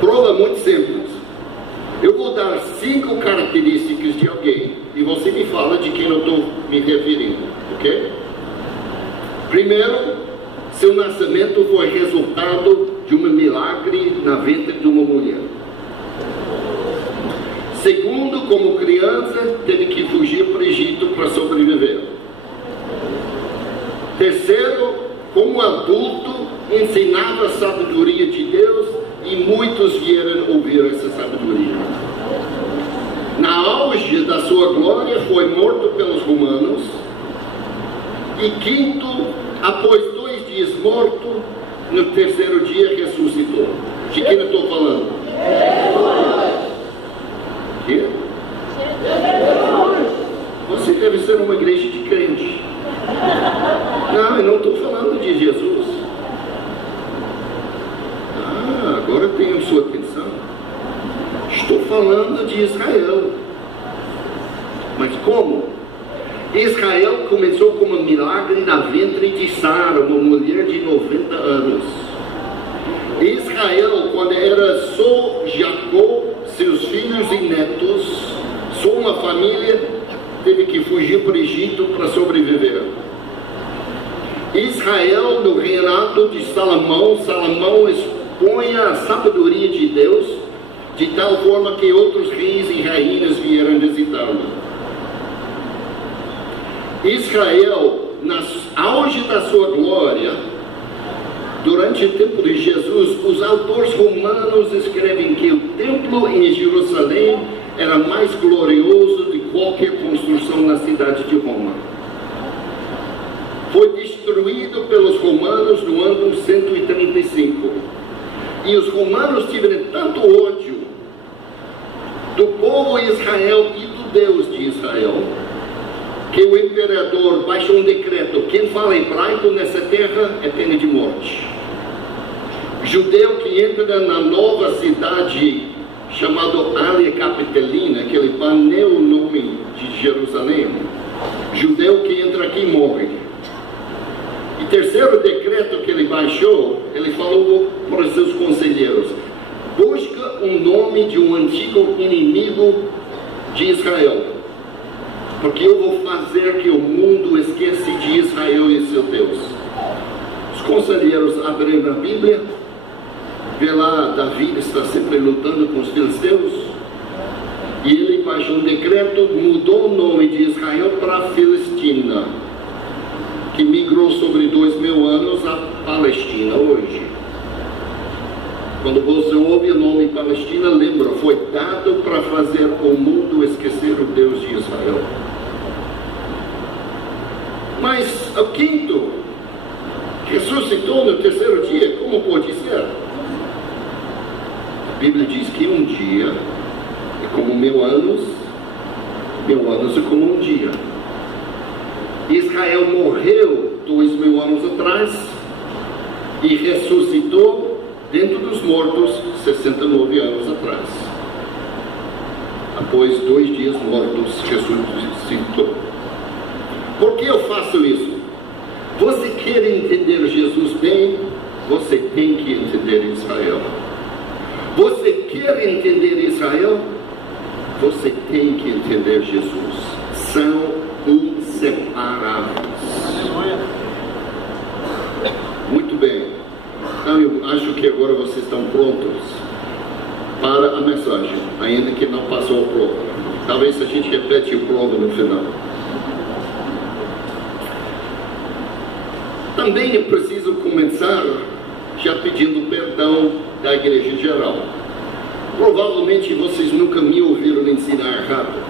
Prova muito simples. Eu vou dar 5 características de alguém e você me fala de quem eu estou me referindo, ok? Primeiro, seu nascimento foi resultado de um milagre na ventre de uma mulher. Segundo, como criança, teve que fugir para o Egito para sobreviver. Terceiro, como adulto, ensinava a sabedoria de Deus e muitos vieram ouvir essa sabedoria. Na auge da sua glória, foi morto pelos romanos. E quinto, após 2 dias morto, no terceiro dia ressuscitou. De quem eu estou falando? Que? Você deve ser uma igreja de crente. Não, eu não estou falando de Jesus. Agora tenho sua atenção. Estou falando de Israel. Mas como? Israel começou como um milagre na ventre de Sara, uma mulher de 90 anos. Israel, quando era só Jacó, seus filhos e netos, só uma família, teve que fugir para o Egito para sobreviver. Israel, no reinado de Salomão, Salomão expõe a sabedoria de Deus, de tal forma que outros reis e rainhas vieram visitá-lo. Israel, no auge da sua glória, durante o tempo de Jesus, os autores romanos escrevem que o templo em Jerusalém era mais glorioso do que qualquer construção na cidade de Roma. Foi destruído pelos romanos no ano 135. E os romanos tiveram tanto ódio do povo de Israel e do Deus de Israel, que o imperador baixou um decreto: quem fala hebraico nessa terra é pena de morte. Judeu que entra na nova cidade chamada Área Capitolina, que ele baneu o nome de Jerusalém, judeu que entra aqui morre. E terceiro decreto que ele baixou, ele falou para os seus conselheiros: busca um nome de um antigo inimigo de Israel, porque eu vou fazer que o mundo esqueça de Israel e seu Deus. Os conselheiros abriram a Bíblia, vê lá Davi está sempre lutando com os filisteus, e ele baixou um decreto, mudou o nome de Israel para Filistina, que migrou sobre 2000 anos a Palestina hoje. Quando você ouve o nome Palestina, lembra, foi dado para fazer o mundo esquecer o Deus de Israel. Mas o quinto ressuscitou no terceiro dia, como pode ser? A Bíblia diz que um dia é como 1000 anos, 1000 anos é como um dia. Israel morreu 2000 anos atrás e ressuscitou dentro dos mortos 69 anos atrás. Após 2 dias mortos, ressuscitou. Por que eu faço isso? Você quer entender Jesus bem? Você tem que entender Israel. Você quer entender Israel? Você tem que entender Jesus. São inseparáveis. Muito bem. Então eu acho que agora vocês estão prontos para a mensagem, ainda que não passou a prova. Talvez a gente repete a prova no final. Também é preciso começar já pedindo perdão da igreja em geral. Provavelmente vocês nunca me ouviram ensinar errado,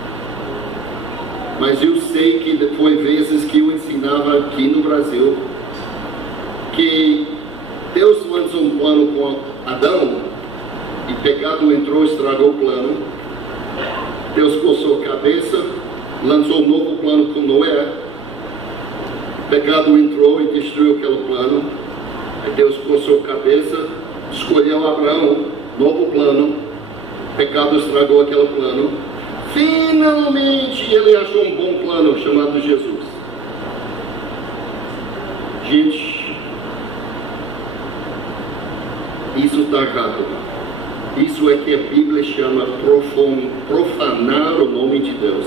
mas eu sei que foi vezes que eu ensinava aqui no Brasil que Deus lançou um plano com Adão e pecado entrou e estragou o plano. Deus coçou a cabeça, lançou um novo plano com Noé. Pecado entrou e destruiu aquele plano. Aí Deus coçou a cabeça, escolheu Abraão, novo plano. Pecado estragou aquele plano. Finalmente ele achou um bom plano chamado Jesus. Gente, isso está errado. Isso é que a Bíblia chama profanar o nome de Deus.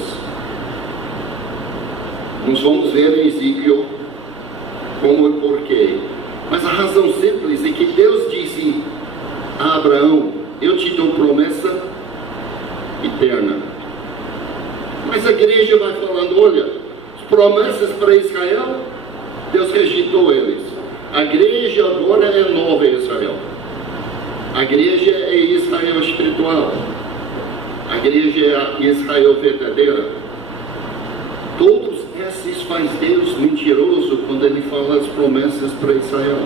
Nós vamos ver em Ezequiel como e porquê. Mas a razão simples é que Deus disse a Abraão: eu te dou promessa eterna. Mas a igreja vai falando: olha, as promessas para Israel, Deus rejeitou eles. A igreja agora é nova em Israel. A igreja é Israel espiritual. A igreja é a Israel verdadeira. Todos esses faz Deus mentiroso quando Ele fala as promessas para Israel.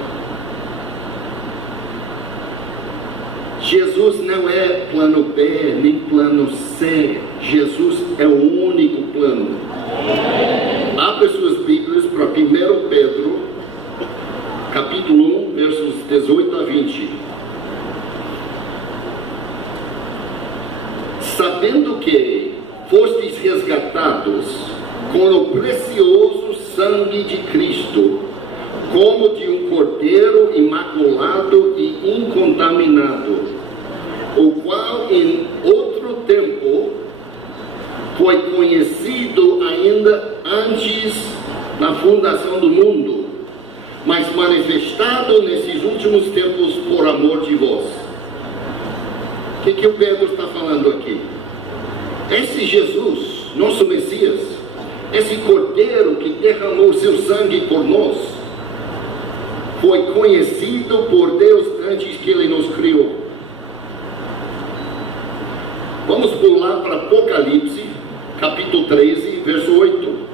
Jesus não é plano B, nem plano C. Jesus é o único plano. Abra suas Bíblias para 1 Pedro, capítulo 1, versos 18 a 20. Sabendo que fostes resgatados com o precioso sangue de Cristo, como de um cordeiro imaculado e incontaminado, o qual em outro tempo foi conhecido ainda antes da fundação do mundo, mas manifestado nesses últimos tempos por amor de vós. O que o Pedro está falando aqui? Esse Jesus, nosso Messias, esse cordeiro que derramou seu sangue por nós, foi conhecido por Deus antes que Ele nos criou. Vamos pular para Apocalipse, capítulo 13, verso 8.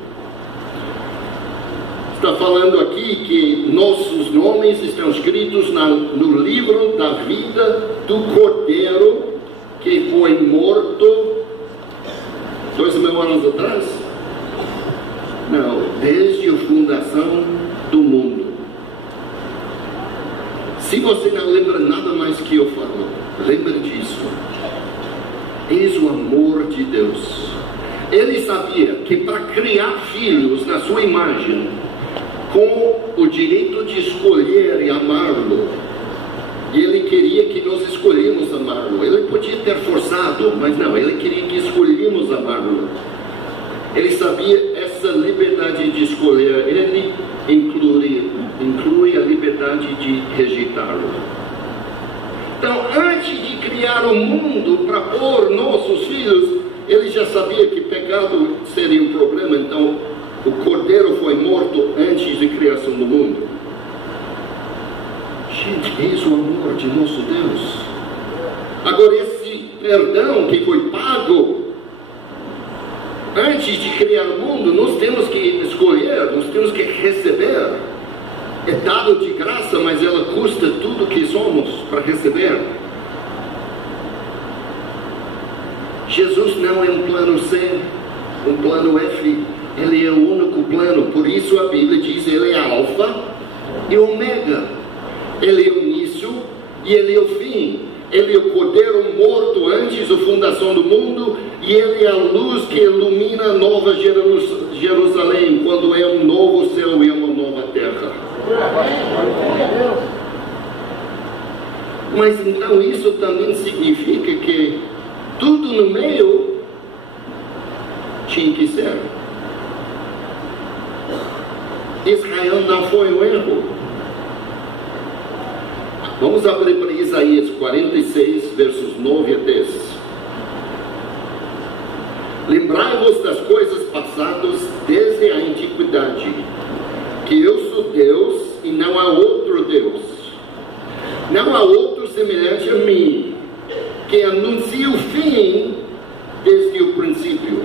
Está falando aqui que nossos nomes estão escritos no livro da vida do Cordeiro que foi morto 2000 anos atrás? Não, desde a fundação do mundo. Se você não lembra nada mais que eu falo, lembre disso. Eis o amor de Deus. Ele sabia que para criar filhos na sua imagem, com o direito de escolher e amá-lo, e Ele queria que nós escolhemos amá-lo. Ele podia ter forçado, mas não, Ele queria que escolhemos amá-lo. Ele sabia essa liberdade de escolher. Ele inclui a liberdade de rejeitá-lo. Então, antes de criar o mundo para pôr nossos filhos, Ele já sabia que pecado seria um problema. Então, o Cordeiro foi morto antes da criação do mundo. Gente, eis o amor de nosso Deus. Agora, esse perdão que foi pago antes de criar o mundo, nós temos que escolher, nós temos que receber. É dado de graça, mas ela custa tudo que somos para receber. Jesus não é um plano C, um plano F. Ele é o único plano. Por isso a Bíblia diz: Ele é alfa e ômega. Ele é o início e Ele é o fim. Ele é o Cordeiro morto antes da fundação do mundo, e Ele é a luz que ilumina a nova Jerusalém, quando é um novo céu e uma nova terra. Mas então isso também significa que tudo no meio tinha que ser. Israel não foi um erro. Vamos abrir para Isaías 46, versos 9 a 10. Lembrai-vos das coisas passadas desde a antiguidade, que eu sou Deus e não há outro Deus. Não há outro semelhante a mim, que anuncia o fim desde o princípio.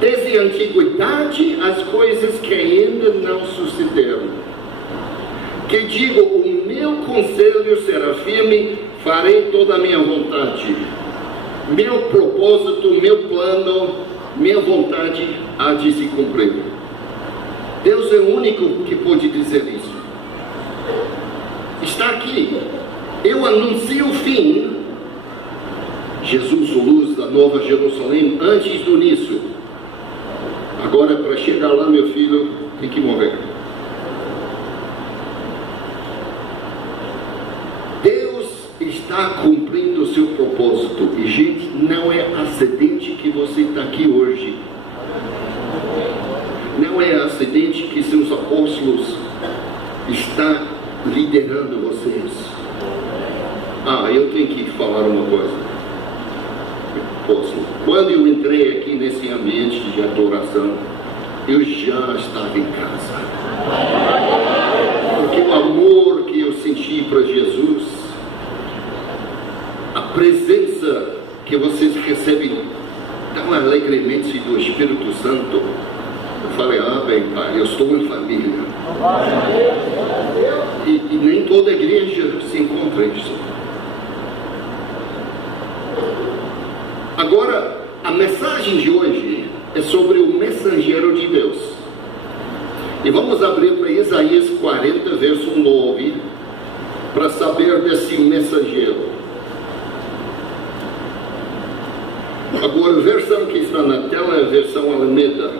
Desde a antiguidade, as coisas que ainda não sucederam. Que digo: o meu conselho será firme, farei toda a minha vontade. Meu propósito, meu plano, minha vontade há de se cumprir. Deus é o único que pode dizer isso. Está aqui. Eu anuncio o fim. Jesus, a luz da nova Jerusalém, antes do início. Agora, para chegar lá, meu filho, tem que morrer. está cumprindo o seu propósito. E, gente, não é acidente que você está aqui hoje. Não é acidente que seus apóstolos estão liderando vocês. Eu tenho que falar uma coisa. Quando eu entrei aqui nesse ambiente de adoração, eu já estava em casa. Porque o amor que eu senti para Jesus, a presença que vocês recebem tão alegremente do Espírito Santo, eu falei, bem, Pai, eu estou em família. E nem toda igreja se encontra isso. Agora, a mensagem de hoje é sobre o mensageiro de Deus. E vamos abrir para Isaías 40, verso 9, para saber desse mensageiro. Agora, a versão que está na tela é a versão Almeida.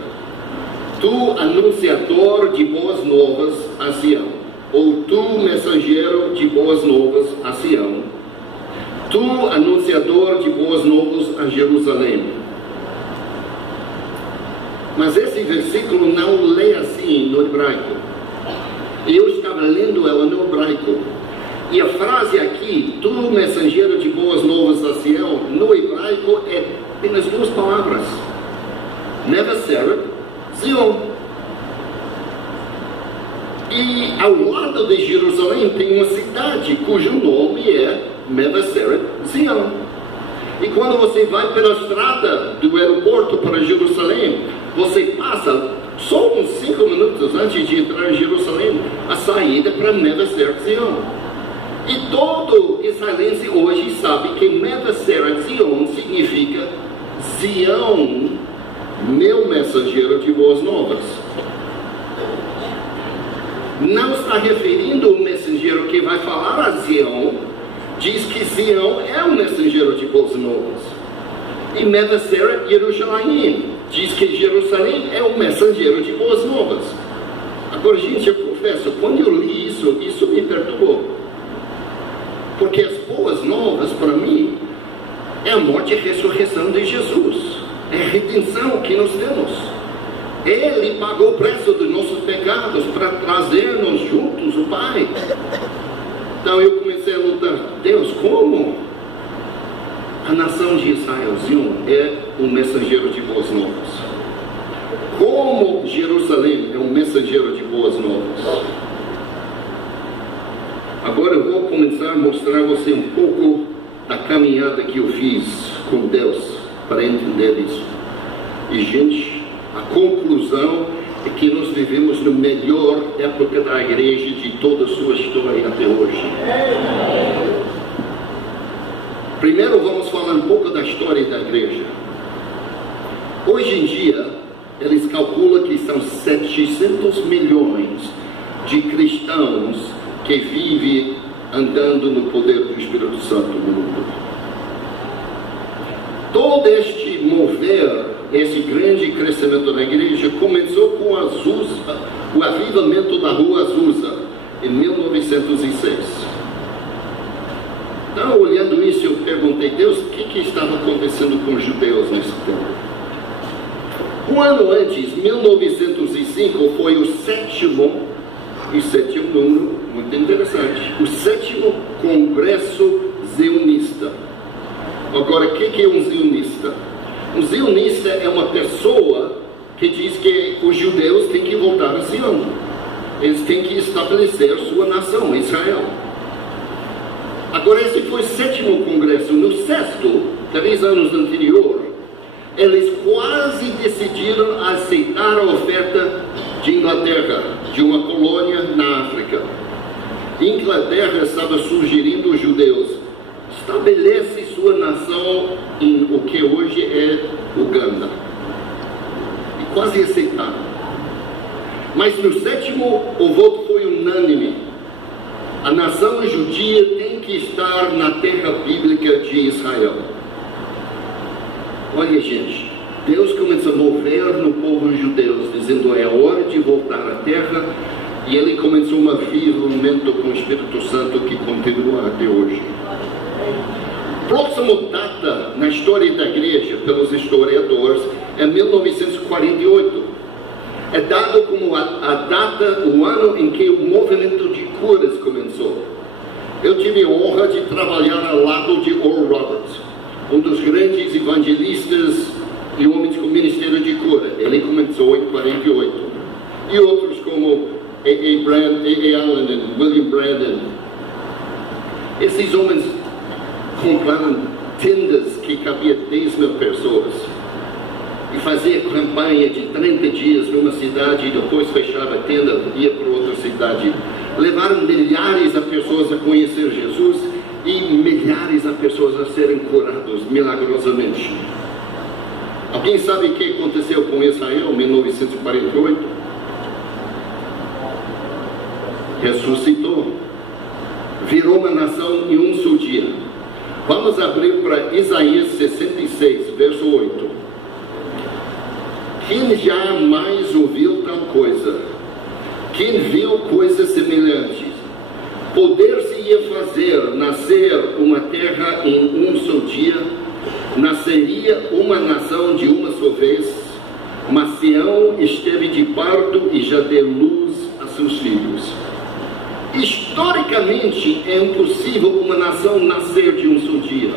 Tu, anunciador de boas novas a Sião, ou tu, mensageiro de boas novas a Sião, tu, anunciador de boas novas a Jerusalém. Mas esse versículo não lê assim no hebraico. Eu estava lendo ela no hebraico. E a frase aqui, tu, mensageiro de boas novas a Sião, no hebraico é apenas duas palavras. Mevaseret, Zion. E ao lado de Jerusalém tem uma cidade cujo nome é Mevaseret, Zion. E quando você vai pela estrada do aeroporto para Jerusalém, você passa só uns 5 minutos antes de entrar em Jerusalém, a saída para Mevaseret, Zion. E todo israelense hoje sabe que Mevaseret, Zion significa Zion, meu mensageiro de boas novas. Não está referindo ao mensageiro que vai falar a Zion. Diz que Zion é um mensageiro de boas novas. E Mevaseret, Jerusalém, diz que Jerusalém é um mensageiro de boas novas. Agora, gente, eu confesso, quando eu li isso me perturbou. Porque as boas novas, para mim, é a morte e a ressurreição de Jesus. É a redenção que nós temos. Ele pagou o preço dos nossos pecados para trazer-nos juntos o Pai. Então eu comecei a lutar. Deus, como? A nação de Israel, Zion, é um mensageiro de boas novas. Como Jerusalém é um mensageiro de boas novas. Agora eu vou começar a mostrar a você um pouco da caminhada que eu fiz com Deus para entender isso. E, gente, a conclusão é que nós vivemos na melhor época da igreja de toda a sua história até hoje. Primeiro vamos falar um pouco da história da igreja. Hoje em dia, eles calculam que são 700 milhões de cristãos que vivem andando no poder do Espírito Santo no mundo. Todo este mover, esse grande crescimento da igreja, começou com o avivamento da Rua Azusa, em 1906. Então, olhando isso, eu perguntei, Deus, o que estava acontecendo com os judeus nesse tempo? Um ano antes, 1905, foi o sétimo número, muito interessante, o 7º Congresso Zionista. Agora, o que é um zionista? Um zionista é uma pessoa que diz que os judeus têm que voltar a Sião. Eles têm que estabelecer sua nação, Israel. Agora, esse foi o 7º Congresso. No 6º, 3 anos anterior, eles quase decidiram aceitar a oferta de Inglaterra, de uma colônia na África. Inglaterra estava sugerindo aos judeus, estabelece sua nação em o que hoje é Uganda. E quase aceitaram. Mas no 7º, o voto foi unânime. A nação judia tem que estar na terra bíblica de Israel. Olha, gente, Deus começou a mover no povo judeu, dizendo, é hora de voltar à terra, e ele começou um avivamento com o Espírito Santo que continua até hoje. Próxima data na história da igreja, pelos historiadores, é 1948. É dado como a data, o ano em que o movimento de curas começou. Eu tive a honra de trabalhar ao lado de Oral Roberts, um dos grandes evangelistas e homens com ministério de cura. Ele começou em 48. E outros como A. Allen e William Brandon. Esses homens compraram tendas que cabiam 10 mil pessoas e fazia campanha de 30 dias numa cidade e depois fechava a tenda e ia para outra cidade. Levaram milhares de pessoas a conhecer Jesus e milhares de pessoas a serem curadas milagrosamente. Alguém sabe o que aconteceu com Israel em 1948? Ressuscitou. Virou uma nação em um só dia. Vamos abrir para Isaías 66, verso 8. Quem jamais ouviu tal coisa? Quem viu coisas semelhantes? Poder-se-ia fazer nascer uma terra em um só dia? Nasceria uma nação de uma só vez? Mas Sião esteve de parto e já deu luz a seus filhos. Historicamente, é impossível uma nação nascer de um só dia.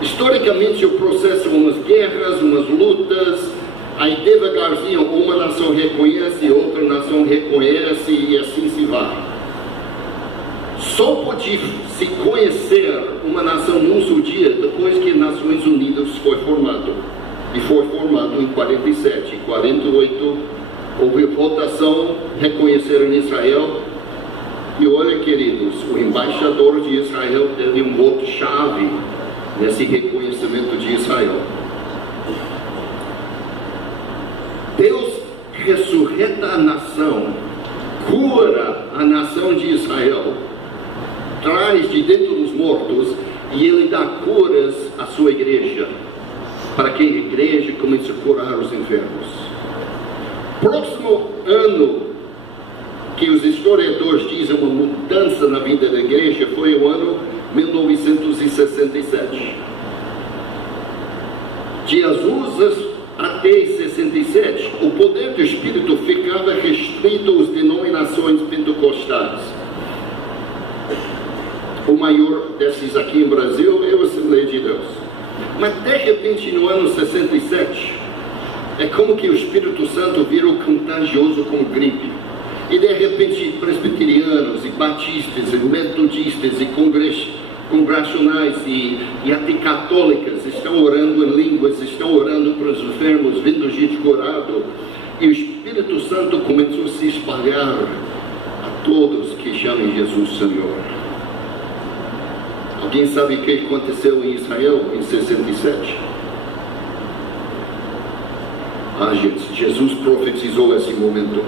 Historicamente, o processo é umas guerras, umas lutas, aí devagarzinho uma nação reconhece, outra nação reconhece e assim se vai. Só pode se conhecer uma nação num só dia depois que as Nações Unidas foi formado. E foi formado em 47. Em 48 houve votação, reconheceram Israel. E olha, queridos, o embaixador de Israel teve um voto-chave nesse reconhecimento de Israel. Deus ressurreta a nação, cura a nação de Israel, traz de dentro dos mortos e Ele dá curas à sua igreja, para que a igreja comece a curar os enfermos. Próximo ano que os historiadores dizem uma mudança na vida da igreja foi o ano 1967. De Azusa até 67, o poder do Espírito ficava restrito às denominações pentecostais. O maior desses aqui em Brasil é a Assembleia de Deus. Mas de repente no ano 67, é como que o Espírito Santo virou contagioso como gripe. E de repente presbiterianos, e batistas, e metodistas, e congregacionais e até católicas estão orando em línguas, estão orando para os enfermos, vendo gente curado. E o Espírito Santo começou a se espalhar a todos que chamam Jesus Senhor. Alguém sabe o que aconteceu em Israel em 67? Gente, Jesus profetizou esse momento.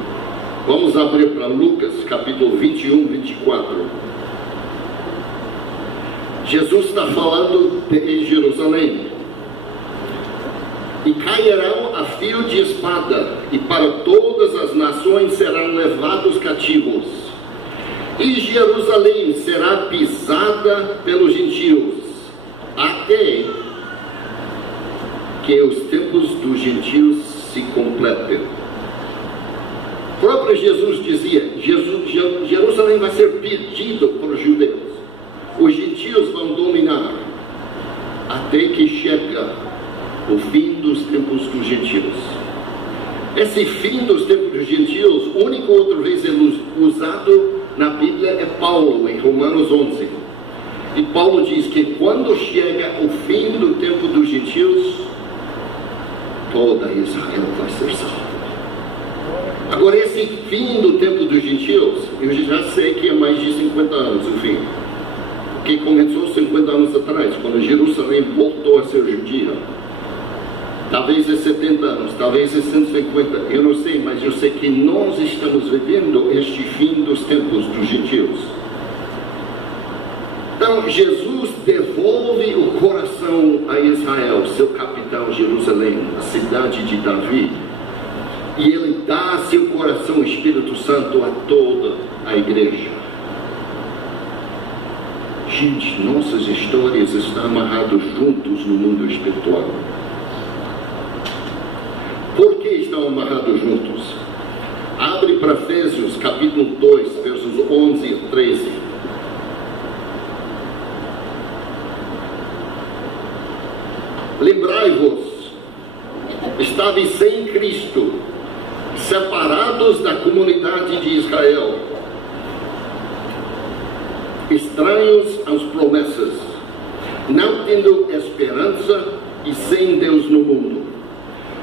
Vamos abrir para Lucas, capítulo 21, 24. Jesus está falando de Jerusalém. E cairão a fio de espada, e para todas as nações serão levados cativos. E Jerusalém será pisada pelos gentios, até que os tempos dos gentios se completem. O próprio Jesus dizia, Jerusalém vai ser pedido por judeus. Os gentios vão dominar até que chega o fim dos tempos dos gentios. Esse fim dos tempos dos gentios, única outra vez usado na Bíblia é Paulo, em Romanos 11. E Paulo diz que quando chega o fim do tempo dos gentios, toda Israel vai ser salva. Agora, esse fim do tempo dos gentios, eu já sei que é mais de 50 anos o fim. Que começou 50 anos atrás, quando Jerusalém voltou a ser judia. Talvez é 70 anos, talvez é 150, eu não sei, mas eu sei que nós estamos vivendo este fim dos tempos dos gentios. Então, Jesus devolve o coração a Israel, seu capital Jerusalém, a cidade de Davi. E Ele dá seu coração, o Espírito Santo, a toda a igreja. Gente, nossas histórias estão amarradas juntos no mundo espiritual. Por que estão amarrados juntos? Abre para Efésios capítulo 2, versos 11 e 13. Lembrai-vos, estáveis sem Cristo, separados da comunidade de Israel, estranhos às promessas, não tendo esperança e sem Deus no mundo.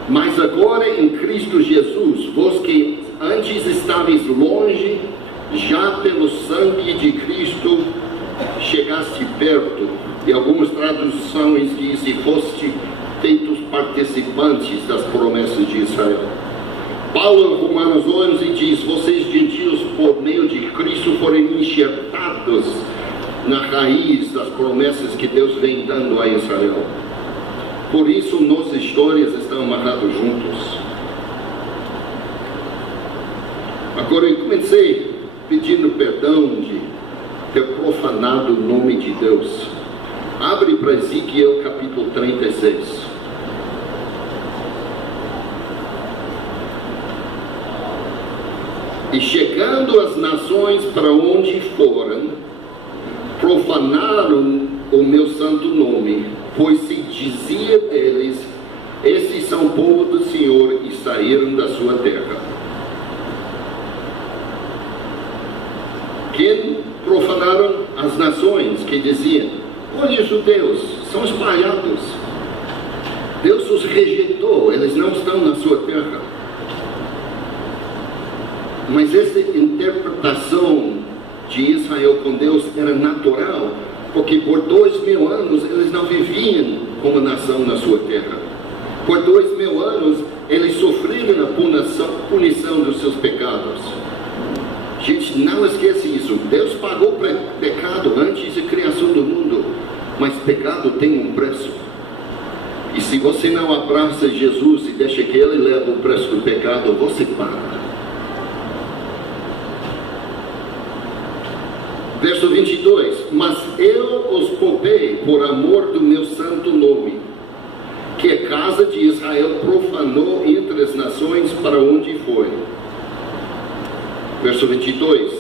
Mas agora em Cristo Jesus, vós que antes estáveis longe, já pelo sangue de Cristo chegaste perto. E algumas traduções dizem, foste feitos participantes das promessas de Israel. Paulo em Romanos 11 diz, vocês gentios por meio de Cristo foram enxertados na raiz das promessas que Deus vem dando a Israel. Por isso nossas histórias estão amarradas juntos. Agora eu comecei pedindo perdão de ter profanado o nome de Deus. Abre para Ezequiel capítulo 36. E chegando as nações para onde foram, profanaram o meu santo nome, pois se dizia deles, esses são povo do Senhor e saíram da sua terra. Quem profanaram as nações que diziam, olha, judeus são espalhados, Deus os rejeitou, eles não estão na sua terra. Mas essa interpretação de Israel com Deus era natural, porque por 2000 anos eles não viviam como nação na sua terra. Por 2000 anos eles sofreram a punição dos seus pecados. Gente, não esquece isso. Deus pagou para pecado antes da criação do mundo, mas pecado tem um preço. E se você não abraça Jesus e deixa que Ele leve o preço do pecado, você paga. Verso 22, mas eu os poupei por amor do meu santo nome, que a casa de Israel profanou entre as nações para onde foi. Verso 22,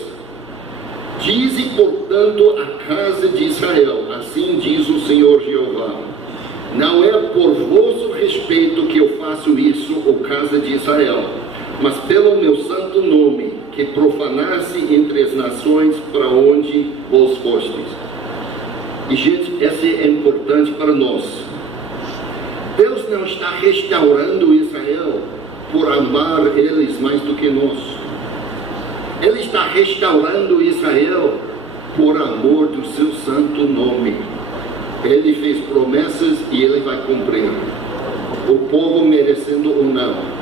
dize portanto a casa de Israel, assim diz o Senhor Jeová, não é por vosso respeito que eu faço isso, ó casa de Israel, mas pelo meu santo nome, que profanasse entre as nações para onde vós fostes. E gente, essa é importante para nós. Deus não está restaurando Israel por amar eles mais do que nós. Ele está restaurando Israel por amor do seu santo nome. Ele fez promessas e ele vai cumprir, o povo merecendo ou não.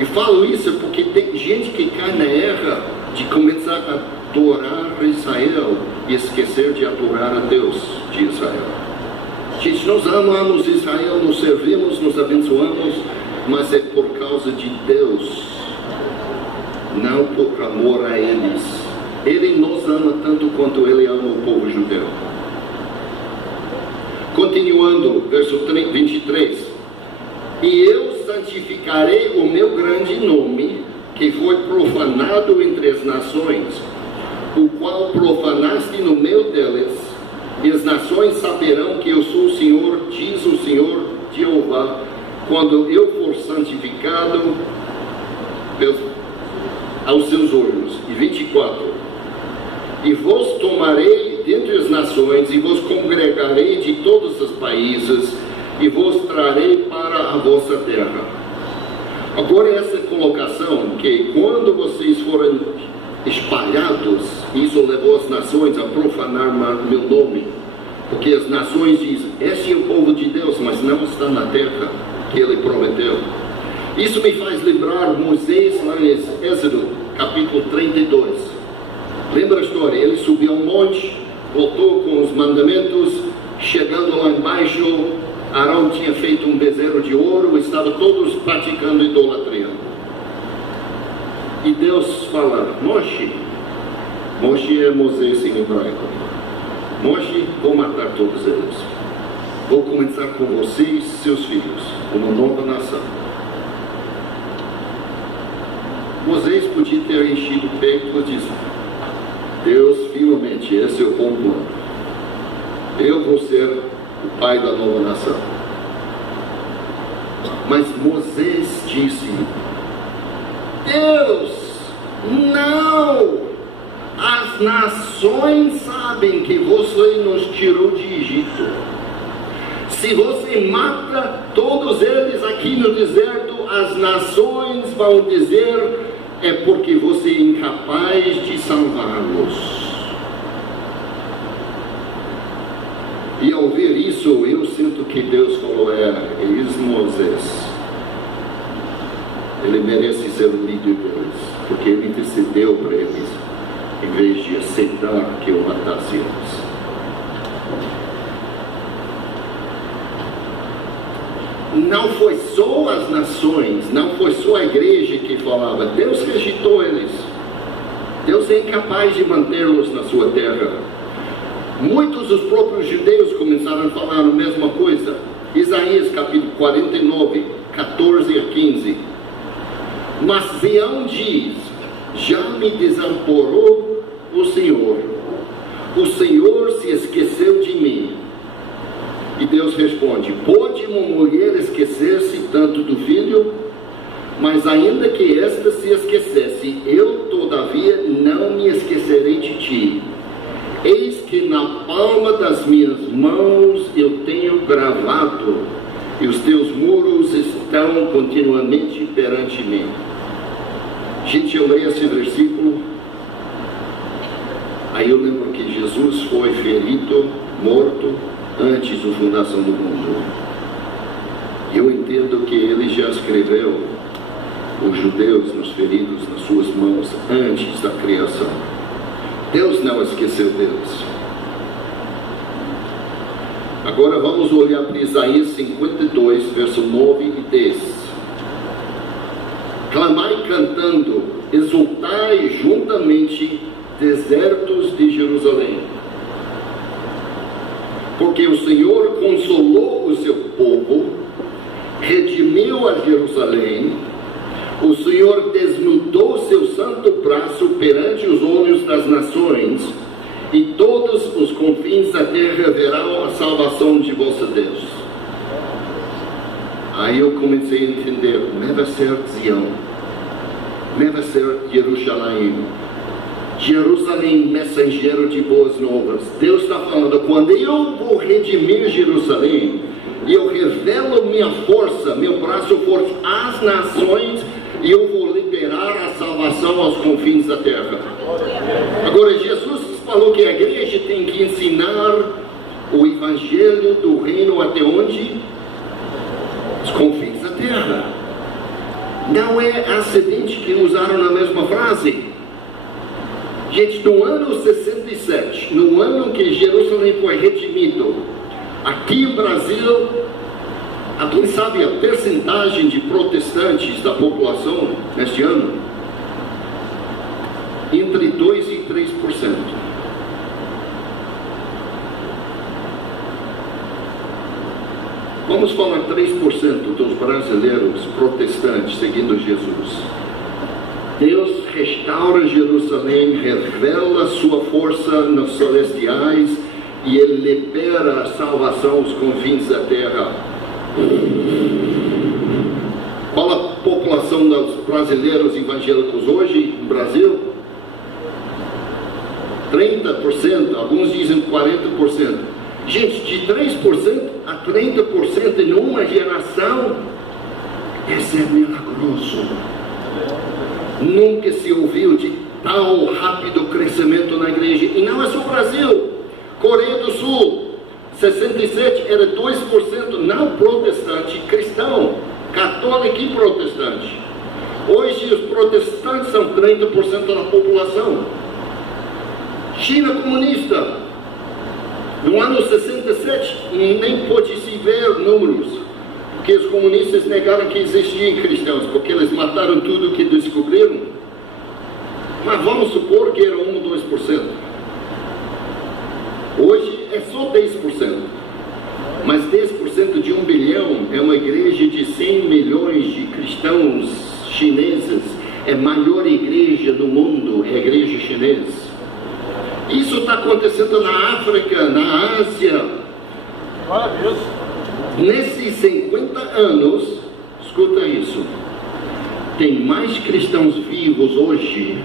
E falo isso porque tem gente que cai na erra de começar a adorar Israel e esquecer de adorar a Deus de Israel. Gente, nós amamos Israel, nos servimos, nos abençoamos, mas é por causa de Deus, não por amor a eles. Ele nos ama tanto quanto Ele ama o povo judeu. Continuando, verso 23. E eu santificarei o meu grande nome, que foi profanado entre as nações, o qual profanaste no meio delas, e as nações saberão que eu sou o Senhor, diz o Senhor Jeová, quando eu for santificado aos seus olhos. E 24. E vos tomarei dentre as nações, e vos congregarei de todos os países, e vos trarei para a vossa terra. Agora essa colocação, que quando vocês forem espalhados, isso levou as nações a profanar meu nome, porque as nações dizem, esse é o povo de Deus, mas não está na terra que Ele prometeu. Isso me faz lembrar Moisés lá em Êxodo, capítulo 32. Lembra a história? Ele subiu ao monte, voltou com os mandamentos, chegando lá embaixo, Arão tinha feito um bezerro de ouro, estavam todos praticando idolatria. E Deus fala, Moshe é Moisés em hebraico. Moshe, vou matar todos eles. Vou começar com vocês, seus filhos, uma nova nação. Moisés podia ter enchido o peito e disse: Deus, finalmente, esse é o bom plano. Eu vou ser o pai da nova nação. Mas Moisés disse: Deus, não! As nações sabem que você nos tirou de Egito. Se você mata todos eles aqui no deserto, as nações vão dizer: é porque você é incapaz de salvá-los. E ao ver isso, eu sinto que Deus falou: eis Moisés. Ele merece ser o líder deles, porque ele intercedeu para eles, em vez de aceitar que eu matasse eles. Não foi só as nações, não foi só a igreja que falava. Deus rejeitou eles. Deus é incapaz de mantê-los na sua terra. Muitos dos próprios judeus começaram a falar a mesma coisa. Isaías capítulo 49, 14 a 15. Mas Sião diz: já me desamparou o Senhor se esqueceu de mim. E Deus responde: pode uma mulher esquecer-se tanto do filho? Mas ainda que esta se esquecesse, eu todavia não me esquecerei de ti. Eis que na palma das minhas mãos eu tenho gravado, e os teus muros estão continuamente perante mim. Gente, eu leio esse versículo, aí eu lembro que Jesus foi ferido, morto, antes da fundação do mundo. Eu entendo que ele já escreveu os judeus nos feridos nas suas mãos antes da criação. Deus não esqueceu deles. Agora vamos olhar para Isaías 52, verso 9 e 10. Clamai cantando, exultai juntamente, desertos de Jerusalém. Porque o Senhor consolou o seu povo, redimiu a Jerusalém. O Senhor desnudou seu santo braço perante os olhos das nações, e todos os confins da terra verão a salvação de vosso Deus. Aí eu comecei a entender: não vai ser Sião, não vai ser Jerusalém. Jerusalém, mensageiro de boas novas. Deus está falando: quando eu vou redimir Jerusalém, e eu revelo minha força, meu braço forte às nações, e eu vou liberar a salvação aos confins da terra. Agora, Jesus falou que a igreja tem que ensinar o evangelho do reino até onde? Os confins da terra. Não é acidente que usaram na mesma frase. Gente, no ano 67, no ano que Jerusalém foi redimido, aqui no Brasil, alguém sabe a percentagem de protestantes da população neste ano? Entre 2% e 3%. Vamos falar 3% dos brasileiros protestantes seguindo Jesus. Deus restaura Jerusalém, revela sua força nos celestiais, e Ele libera a salvação aos confins da terra. Qual a população dos brasileiros evangélicos hoje no Brasil? 30%, alguns dizem 40%. Gente, de 3% a 30% em uma geração, esse é milagroso. Nunca se ouviu de tão rápido crescimento na igreja. E não é só o Brasil. Coreia do Sul, 67 era 2% não protestante, cristão, católico e protestante. Hoje os protestantes são 30% da população. China comunista, no ano 67 nem pode se ver números, porque os comunistas negaram que existiam cristãos, porque eles mataram tudo que descobriram. Mas vamos supor que era 1 ou 2%. Hoje é só 10%. Mas 10% de 1 bilhão é uma igreja de 100 milhões de cristãos chineses. É a maior igreja do mundo, é a igreja chinesa. Isso está acontecendo na África, na Ásia. Glória a Deus. Nesses 50 anos, escuta isso, tem mais cristãos vivos hoje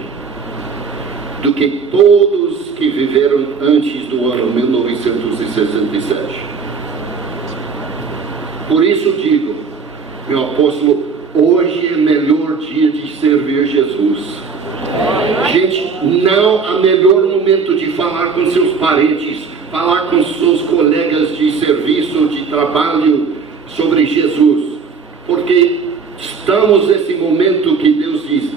do que todos que viveram antes do ano 1967. Por isso digo, meu apóstolo, hoje é o melhor dia de servir Jesus. Gente, não há melhor momento de falar com seus parentes, falar com seus colegas de serviço, de trabalho sobre Jesus, porque estamos nesse momento que Deus diz: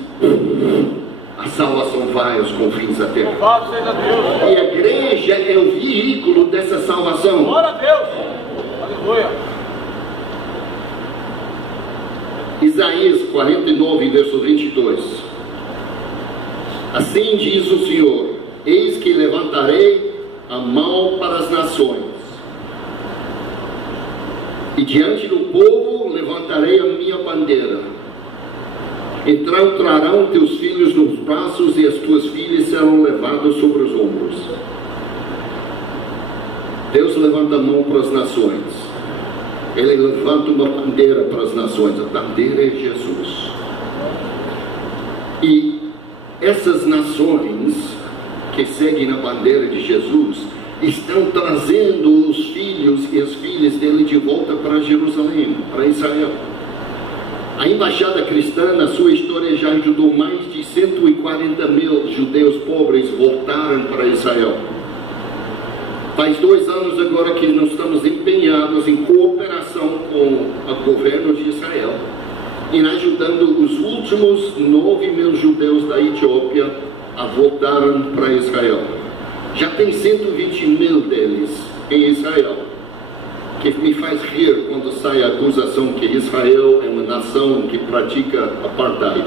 a salvação vai aos confins da terra. Louvado seja Deus. E a igreja é o veículo dessa salvação. Glória a Deus. Aleluia. Isaías 49, verso 22. Assim diz o Senhor: eis que levantarei a mão para as nações, e diante do povo levantarei a minha bandeira. Então trarão teus filhos nos braços, e as tuas filhas serão levadas sobre os ombros. Deus levanta a mão para as nações. Ele levanta uma bandeira para as nações. A bandeira é Jesus. E essas nações que seguem a bandeira de Jesus estão trazendo os filhos e as filhas dele de volta para Jerusalém, para Israel. A embaixada cristã, na sua história, já ajudou mais de 140 mil judeus pobres voltarem para Israel. Faz 2 anos agora que nós estamos empenhados em cooperação com o governo de Israel, em ajudando os últimos 9 mil judeus da Etiópia a voltarem para Israel. Já tem 120 mil deles em Israel, que me faz rir quando sai a acusação que Israel é uma nação que pratica apartheid.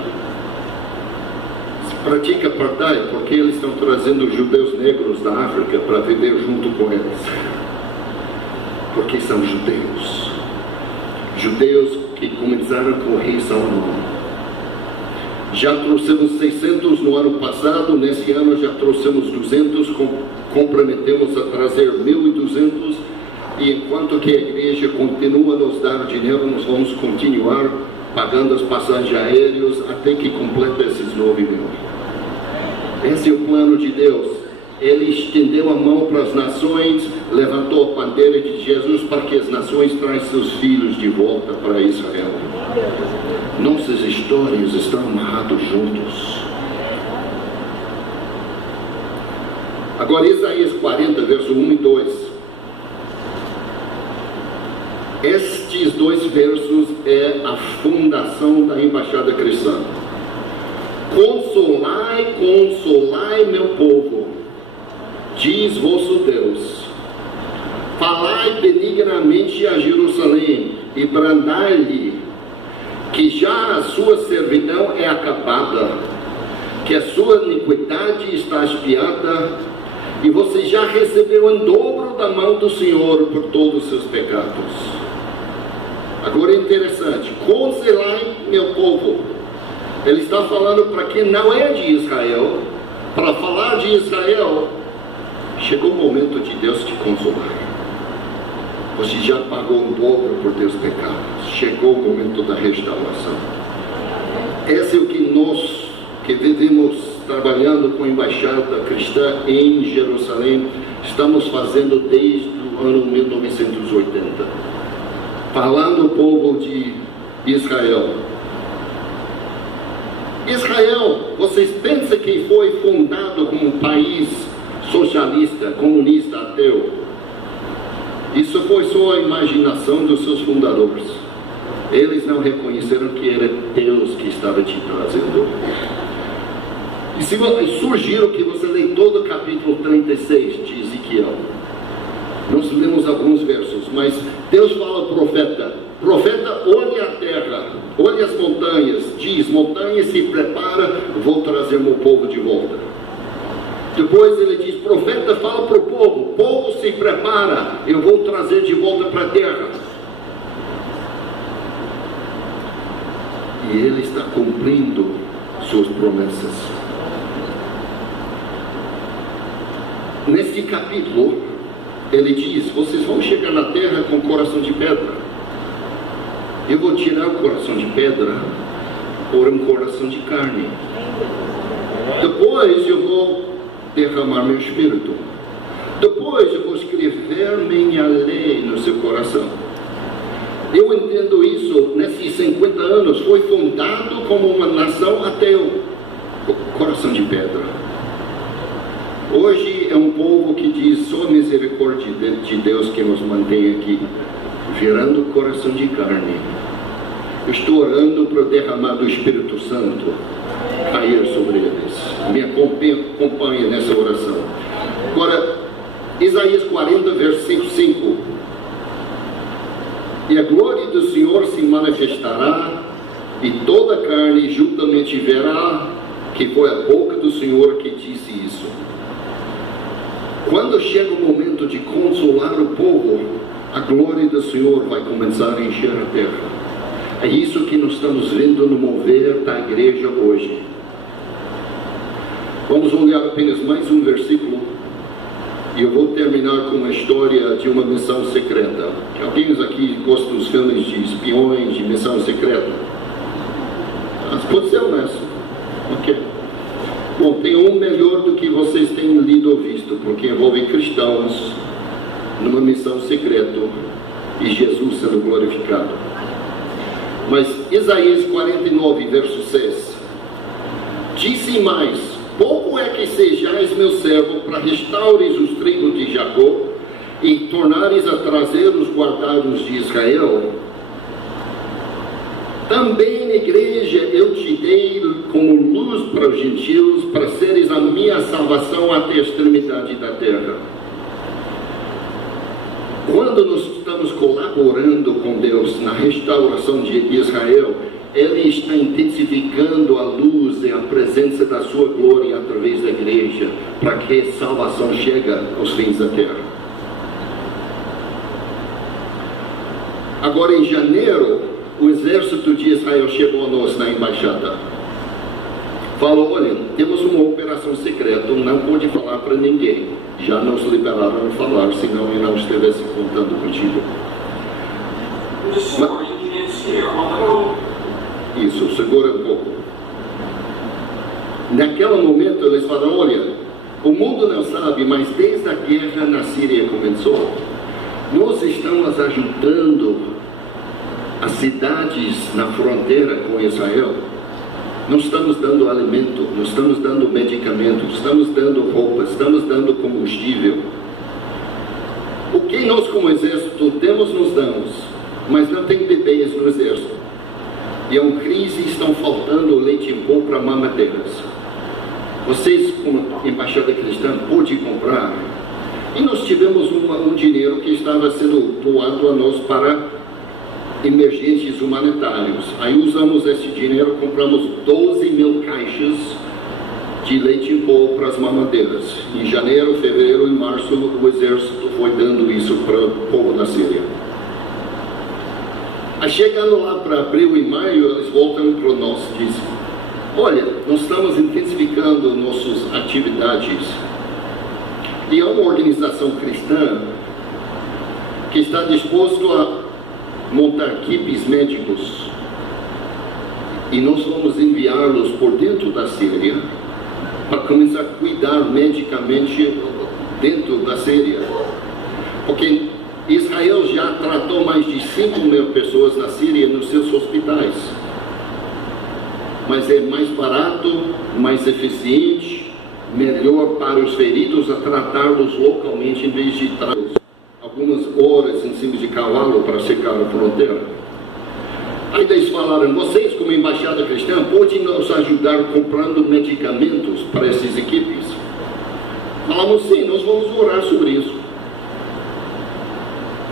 Pratica apartheid porque eles estão trazendo os judeus negros da África para viver junto com eles. Porque são judeus. Judeus que começaram com o rei Salomão. Já trouxemos 600 no ano passado, nesse ano já trouxemos 200, comprometemos a trazer 1.200, e enquanto que a igreja continua a nos dar dinheiro, nós vamos continuar pagando as passagens aéreas até que complete esses 9 mil. Esse é o plano de Deus. Ele estendeu a mão para as nações, levantou a bandeira de Jesus para que as nações tragam seus filhos de volta para Israel. Nossas histórias estão amarradas juntos. Agora Isaías 40, verso 1 e 2. Estes 2 versos é a fundação da embaixada cristã. Consolai, consolai meu povo, diz vosso Deus. Falai benignamente a Jerusalém e brandai-lhe que já a sua servidão é acabada, que a sua iniquidade está expiada, e você já recebeu em dobro da mão do Senhor por todos os seus pecados. Agora é interessante, consolai meu povo. Ele está falando para quem não é de Israel. Para falar de Israel, chegou o momento de Deus te consolar. Você já pagou um dobro por teus pecados. Chegou o momento da restauração. Esse é o que nós, que vivemos trabalhando com a embaixada cristã em Jerusalém, estamos fazendo desde o ano 1980. Falando ao povo de Israel. Israel, vocês pensam que foi fundado como um país socialista, comunista, ateu? Isso foi só a imaginação dos seus fundadores. Eles não reconheceram que era Deus que estava te trazendo. E se sugiro que você leia todo o capítulo 36 de Ezequiel. Nós lemos alguns versos, mas Deus fala ao profeta: profeta, olhe a terra, olhe as montanhas, diz: montanha, se prepara, vou trazer meu povo de volta. Depois ele diz: profeta, fala para o povo: povo, prepara, eu vou trazer de volta para a terra. E Ele está cumprindo suas promessas. Neste capítulo, Ele diz: vocês vão chegar na terra com coração de pedra. Eu vou tirar o coração de pedra por um coração de carne. Depois eu vou derramar meu espírito. Depois eu vou escrever minha lei no seu coração. Eu entendo isso, nesses 50 anos, foi fundado como uma nação até o coração de pedra. Hoje é um povo que diz: só a misericórdia de Deus que nos mantém aqui, virando o coração de carne. Eu estou orando para derramar do Espírito Santo cair sobre eles. Me acompanhe nessa oração. Agora, Isaías 40, versículo 5. E a glória do Senhor se manifestará, e toda a carne juntamente verá que foi a boca do Senhor que disse isso. Quando chega o momento de consolar o povo, a glória do Senhor vai começar a encher a terra. É isso que nós estamos vendo no mover da igreja hoje. Vamos olhar apenas mais um versículo e eu vou terminar com uma história de uma missão secreta. Alguém aqui gosta dos filmes de espiões, de missão secreta? Pode ser honesto. Ok. Bom, tem um melhor do que vocês têm lido ou visto, porque envolve cristãos numa missão secreta e Jesus sendo glorificado. Mas Isaías 49, verso 6, disse mais: pouco é que sejais meu servo para restaures os tribos de Jacó e tornares a trazer os guardados de Israel. Também na igreja eu te dei como luz para os gentios, para seres a minha salvação até a extremidade da terra. Quando nós estamos colaborando com Deus na restauração de Israel, Ele está intensificando a luz e a presença da sua glória através da igreja, para que a salvação chegue aos fins da terra. Agora, em janeiro, o exército de Israel chegou a nós na embaixada. Falou: olha, temos uma operação secreta, não pode falar para ninguém. Já nos liberaram de falar, senão eu não estivesse contando contigo. Isso, segura um pouco. Naquele momento eles falaram: olha, o mundo não sabe, mas desde a guerra na Síria começou, nós estamos ajudando as cidades na fronteira com Israel. Nós estamos dando alimento, nós estamos dando medicamento, estamos dando roupa, estamos dando combustível. O que nós como exército temos, nos damos, mas não tem bebês no exército. E é uma crise, estão faltando leite em pó para mamadeiras. Vocês, como embaixada cristã, podem comprar. E nós tivemos um dinheiro que estava sendo doado a nós para emergentes humanitários. Aí usamos esse dinheiro, compramos 12 mil caixas de leite em pó para as mamadeiras. Em janeiro, fevereiro e março, o exército foi dando isso para o povo da Síria. Aí, chegando lá para abril e maio, eles voltam para nós e dizem: olha, nós estamos intensificando nossas atividades. E é uma organização cristã que está disposto a montar equipes médicos, e nós vamos enviá-los por dentro da Síria para começar a cuidar medicamente dentro da Síria, porque Israel já tratou mais de 5 mil pessoas na Síria nos seus hospitais, mas é mais barato, mais eficiente, melhor para os feridos a tratá-los localmente em vez de tratá-los algumas horas em cima de cavalo para secar a fronteira. Aí eles falaram: vocês como embaixada cristã podem nos ajudar comprando medicamentos para essas equipes? Falamos: sim, nós vamos orar sobre isso.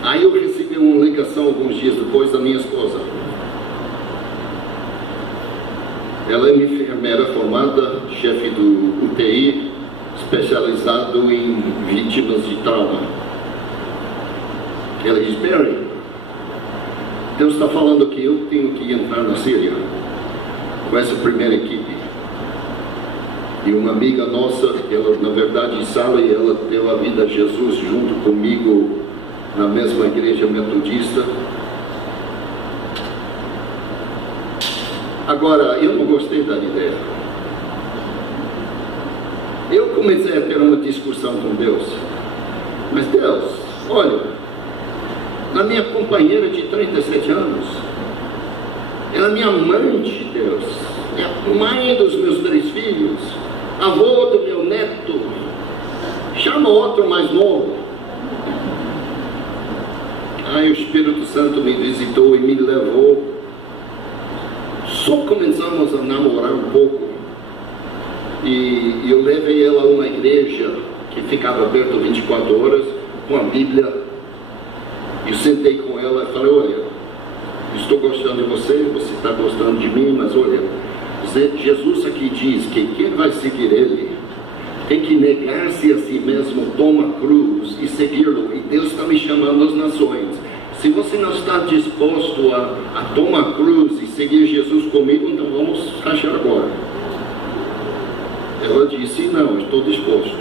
Aí eu recebi uma ligação alguns dias depois da minha esposa. Ela é uma enfermeira formada, chefe do UTI, especializado em vítimas de trauma. Ela diz: Barry, Deus está falando que eu tenho que entrar na Síria com essa primeira equipe. E uma amiga nossa, ela na verdade Sally, ela deu a vida a Jesus junto comigo na mesma igreja metodista. Agora, eu não gostei da ideia. Eu comecei a ter uma discussão com Deus. Mas Deus, olha, a minha companheira de 37 anos, ela é minha amante, Deus, é a mãe dos meus 3 filhos, avô do meu neto, chama outro mais novo. Aí o Espírito Santo me visitou e me levou. Só começamos a namorar um pouco, e eu levei ela a uma igreja que ficava aberta 24 horas, com a Bíblia. Eu sentei com ela e falei: olha, estou gostando de você, você está gostando de mim, mas olha, Jesus aqui diz que quem vai seguir Ele tem que negar-se a si mesmo, toma cruz e segui-lo. E Deus está me chamando às nações. Se você não está disposto a tomar cruz e seguir Jesus comigo, então vamos rachar agora. Ela disse: não, estou disposto.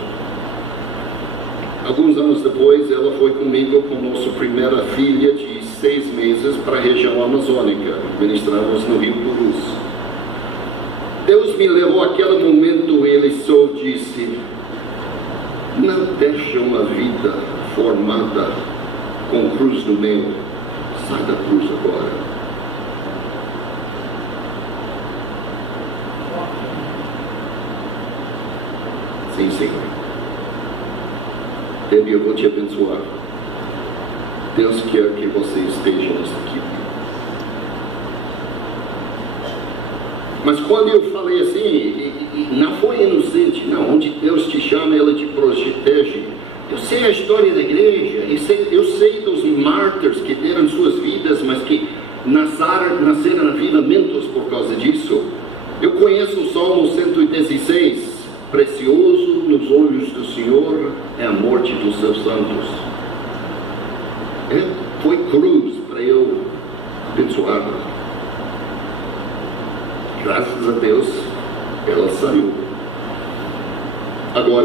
Alguns anos depois, ela foi comigo com nossa primeira filha de 6 meses para a região amazônica. Ministramos no Rio Purus. Deus me levou àquele momento, ele só disse: não deixe uma vida formada com cruz no meio, sai da cruz agora. Sim, Senhor. Deus, eu vou te abençoar. Deus quer que você esteja nessa equipe. Mas quando eu falei assim, não foi inocente, não. Onde Deus te chama, Ele te protege. Eu sei a história da igreja, eu sei dos mártires que deram suas vidas, mas que nasceram avivamentos por causa disso. Eu conheço o Salmo 116, precioso nos olhos do Senhor é a morte dos seus santos. Foi cruz para eu abençoá-la. Graças a Deus, ela saiu. Agora,